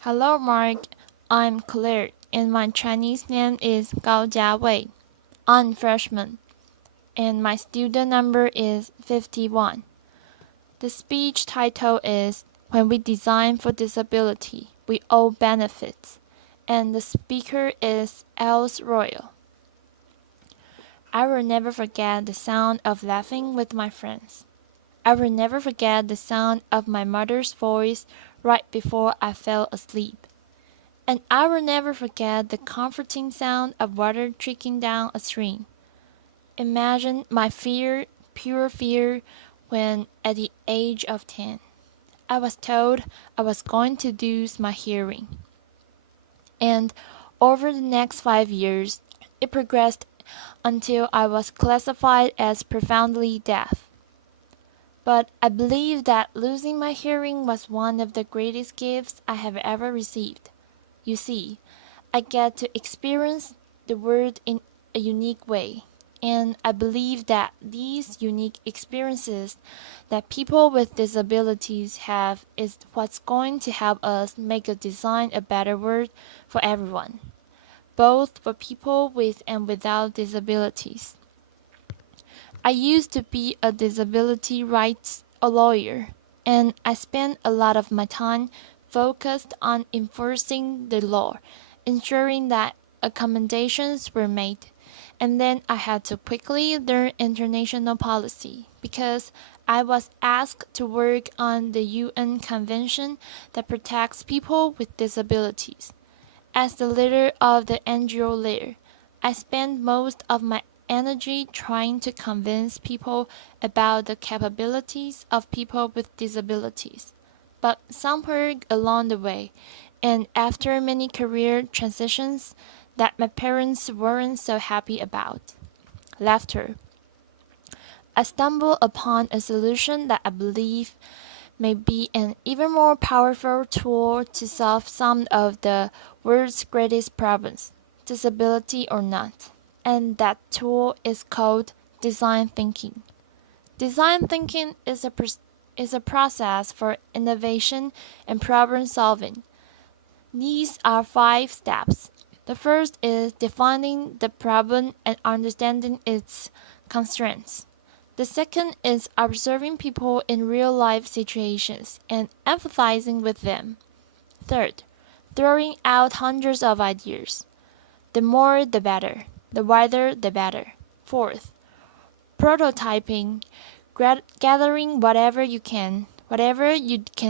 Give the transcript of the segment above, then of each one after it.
Hello, Mark. I'm Claire, and my Chinese name is Gao Jiawei. I'm freshman, and my student number is 51. The speech title is When We Design for Disability, We All Benefits, and the speaker is Elise Royal. I will never forget the sound of laughing with my friends. I will never forget the sound of my mother's voice right before I fell asleep. And I will never forget the comforting sound of water trickling down a stream. Imagine my fear, pure fear, when at the age of 10, I was told I was going to lose my hearing. And over the next 5 years, it progressed until I was classified as profoundly deaf. But I believe that losing my hearing was one of the greatest gifts I have ever received. You see, I get to experience the world in a unique way, and I believe that these unique experiences that people with disabilities have is what's going to help us make a design a better world for everyone, both for people with and without disabilities. I used to be a disability rights lawyer, and I spent a lot of my time focused on enforcing the law, ensuring that accommodations were made. And then I had to quickly learn international policy because I was asked to work on the UN Convention that protects people with disabilities. As the leader of the NGO there, I spent most of my energy trying to convince people about the capabilities of people with disabilities. But somewhere along the way, and after many career transitions that my parents weren't so happy about, laughter, I stumbled upon a solution that I believe may be an even more powerful tool to solve some of the world's greatest problems, disability or not. And that tool is called design thinking. Design thinking is a process for innovation and problem solving. These are 5 steps. The first is defining the problem and understanding its constraints. The second is observing people in real life situations and empathizing with them. Third, throwing out hundreds of ideas. The more the better, the wider the better. Fourth, prototyping, gathering whatever you can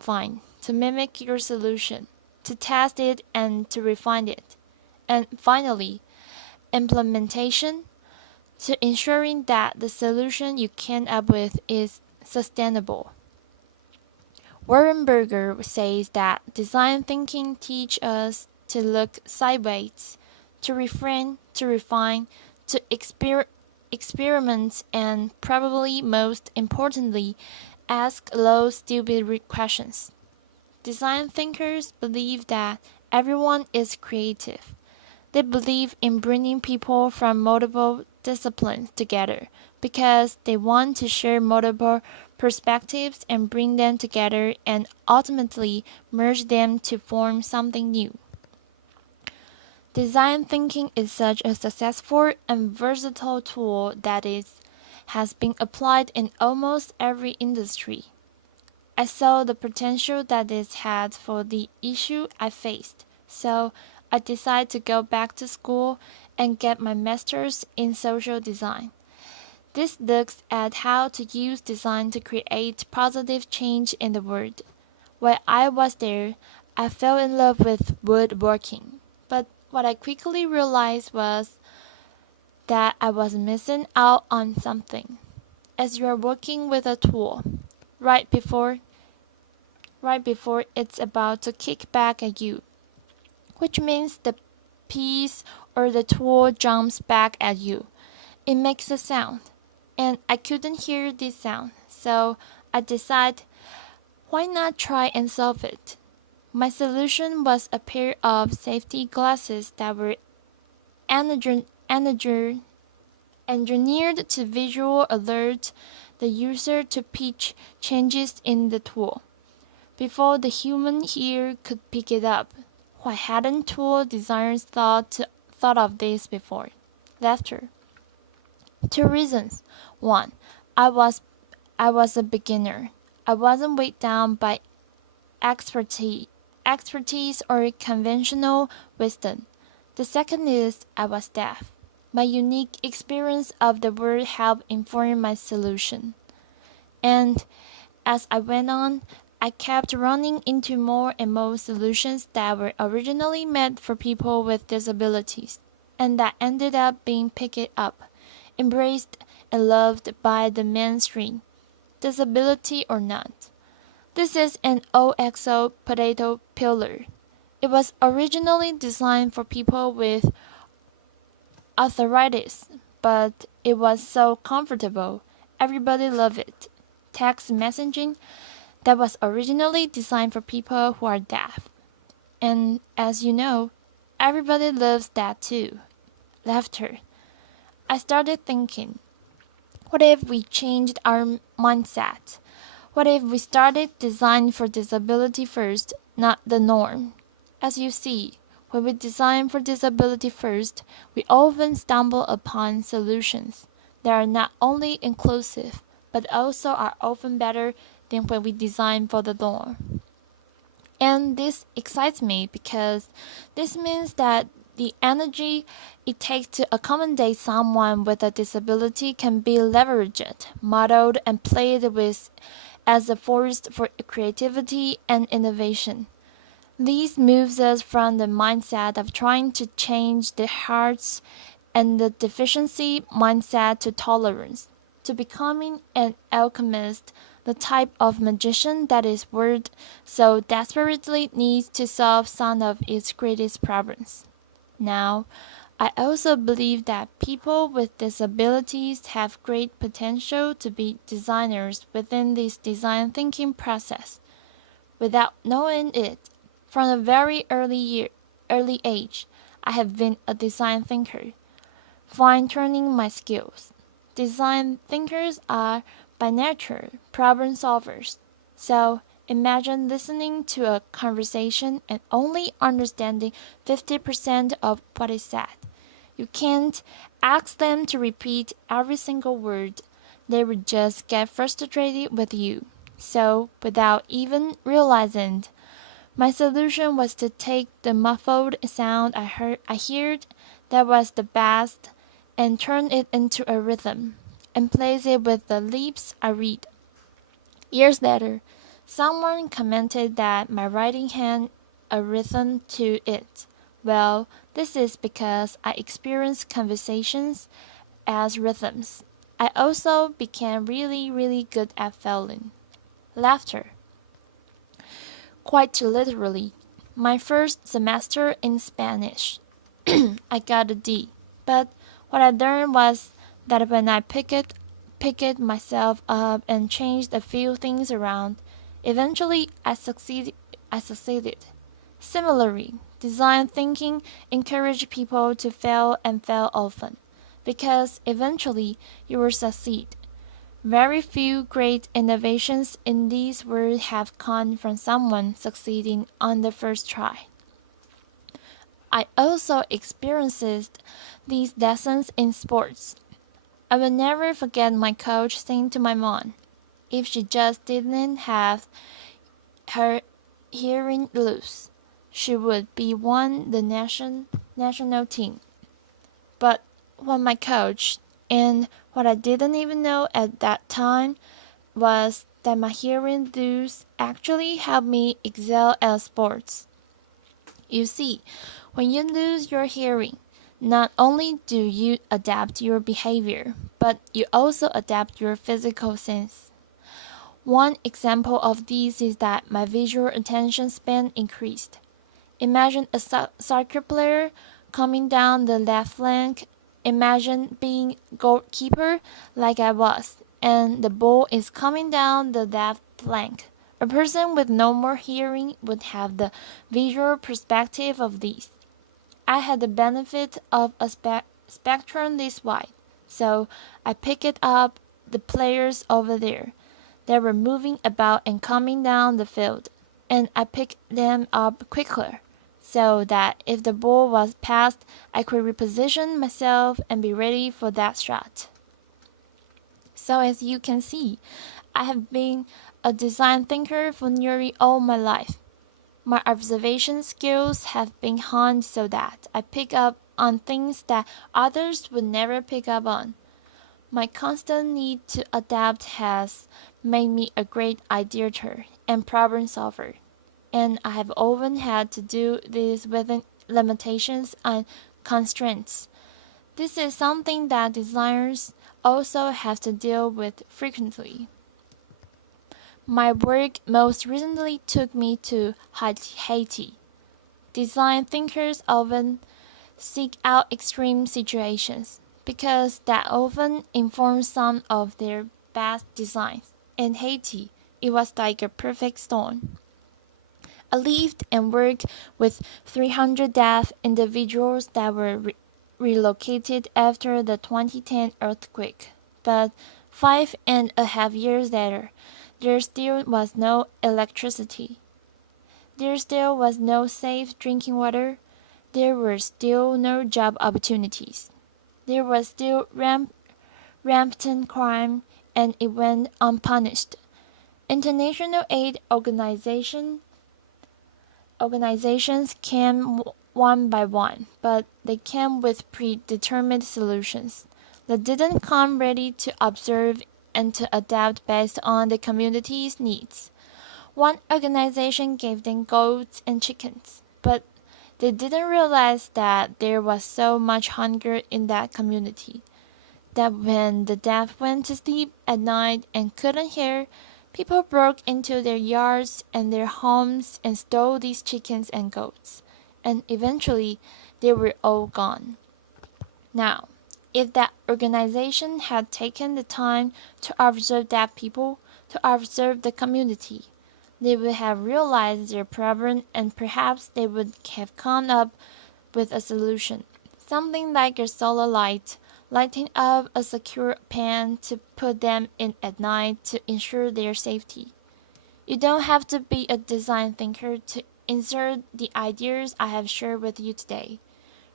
find to mimic your solution, to test it and to refine it. And finally, implementation, to ensuring that the solution you came up with is sustainable. Warren Berger says that design thinking teaches us to look sideways, to refrain, to refine, to experiment, and probably most importantly, ask low, stupid questions. Design thinkers believe that everyone is creative. They believe in bringing people from multiple disciplines together because they want to share multiple perspectives and bring them together and ultimately merge them to form something new. Design thinking is such a successful and versatile tool that has been applied in almost every industry. I saw the potential that it had for the issue I faced, so I decided to go back to school and get my master's in social design. This looks at how to use design to create positive change in the world. While I was there, I fell in love with woodworking, but what I quickly realized was that I was missing out on something. As you are working with a tool, right before right before it's about to kick back at you, which means the piece or the tool jumps back at you. It makes a sound, and I couldn't hear this sound, so I decided, why not try and solve it? My solution was a pair of safety glasses that were engineered to visual alert the user to pitch changes in the tool. before the human ear could pick it up. Why hadn't tool designers thought of this before? Laughter. Two reasons. One, I was I was a beginner. I wasn't weighed down by expertise or conventional wisdom. The second is I was deaf. My unique experience of the world helped inform my solution. And as I went on, I kept running into more and more solutions that were originally meant for people with disabilities, and that ended up being picked up, embraced, and loved by the mainstream, disability or not. This is an OXO potato peeler. It was originally designed for people with arthritis, but it was so comfortable. Everybody loved it. Text messaging that was originally designed for people who are deaf. And as you know, everybody loves that too. Laughter. I started thinking, what if we changed our mindset? What if we started design for disability first, not the norm? As you see, when we design for disability first, we often stumble upon solutions that are not only inclusive, but also are often better than when we design for the norm. And this excites me because this means that the energy it takes to accommodate someone with a disability can be leveraged, modeled, and played with as a force for creativity and innovation. This moves us from the mindset of trying to change the hearts and the deficiency mindset to tolerance, to becoming an alchemist, the type of magician that is world so desperately needs to solve some of its greatest problems. Now, I also believe that people with disabilities have great potential to be designers within this design thinking process. Without knowing it, from a very early age, I have been a design thinker, fine-tuning my skills. Design thinkers are, by nature, problem solvers. So, imagine listening to a conversation and only understanding 50% of what is said. You can't ask them to repeat every single word. They would just get frustrated with you. So, without even realizing, my solution was to take the muffled sound I heard that was the best and turn it into a rhythm and place it with the lips I read. Years later, someone commented that my writing had a rhythm to it. Well, this is because I experienced conversations as rhythms. I also became really good at feeling. Laughter. Quite literally. My first semester in Spanish, I got a D. But what I learned was that when I picked myself up and changed a few things around, eventually I succeeded. Similarly, design thinking encourages people to fail and fail often, because eventually you will succeed. Very few great innovations in this world have come from someone succeeding on the first try. I also experienced these lessons in sports. I will never forget my coach saying to my mom, if she just didn't have her hearing loose, she would be on the national team. But what my coach and what I didn't even know at that time was that my hearing loss actually helped me excel at sports. You see, when you lose your hearing, not only do you adapt your behavior, but you also adapt your physical sense. One example of this is that my visual attention span increased. Imagine a soccer player coming down the left flank. Imagine being goalkeeper like I was, and the ball is coming down the left flank. A person with no more hearing would have the visual perspective of this. I had the benefit of a spectrum this wide, so I picked up the players over there. They were moving about and coming down the field. and I picked them up quicker, so that if the ball was passed, I could reposition myself and be ready for that shot. So as you can see, I have been a design thinker for nearly all my life. My observation skills have been honed so that I pick up on things that others would never pick up on. My constant need to adapt has made me a great ideator and problem solver, and I have often had to do this within limitations and constraints. This is something that designers also have to deal with frequently. My work most recently took me to Haiti. Design thinkers often seek out extreme situations because that often informs some of their best designs. In Haiti, it was like a perfect storm. I lived and worked with 300 deaf individuals that were relocated after the 2010 earthquake. But 5.5 years later, there still was no electricity. There still was no safe drinking water. There were still no job opportunities. There was still rampant crime, and it went unpunished. International aid organizations came one by one, but they came with predetermined solutions. They didn't come ready to observe and to adapt based on the community's needs. One organization gave them goats and chickens, but they didn't realize that there was so much hunger in that community that when the deaf went to sleep at night and couldn't hear, people broke into their yards and their homes and stole these chickens and goats, and eventually they were all gone. Now, if that organization had taken the time to observe deaf people, to observe the community, they would have realized their problem and perhaps they would have come up with a solution. Something like a solar light, lighting up a secure pen to put them in at night to ensure their safety. You don't have to be a design thinker to insert the ideas I have shared with you today.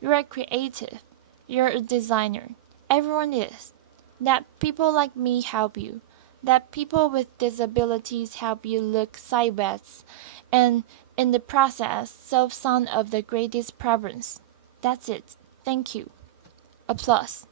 You are creative. You're a designer. Everyone is. Let people like me help you. Let people with disabilities help you look sideways and in the process solve some of the greatest problems. That's it. Thank you. Applause.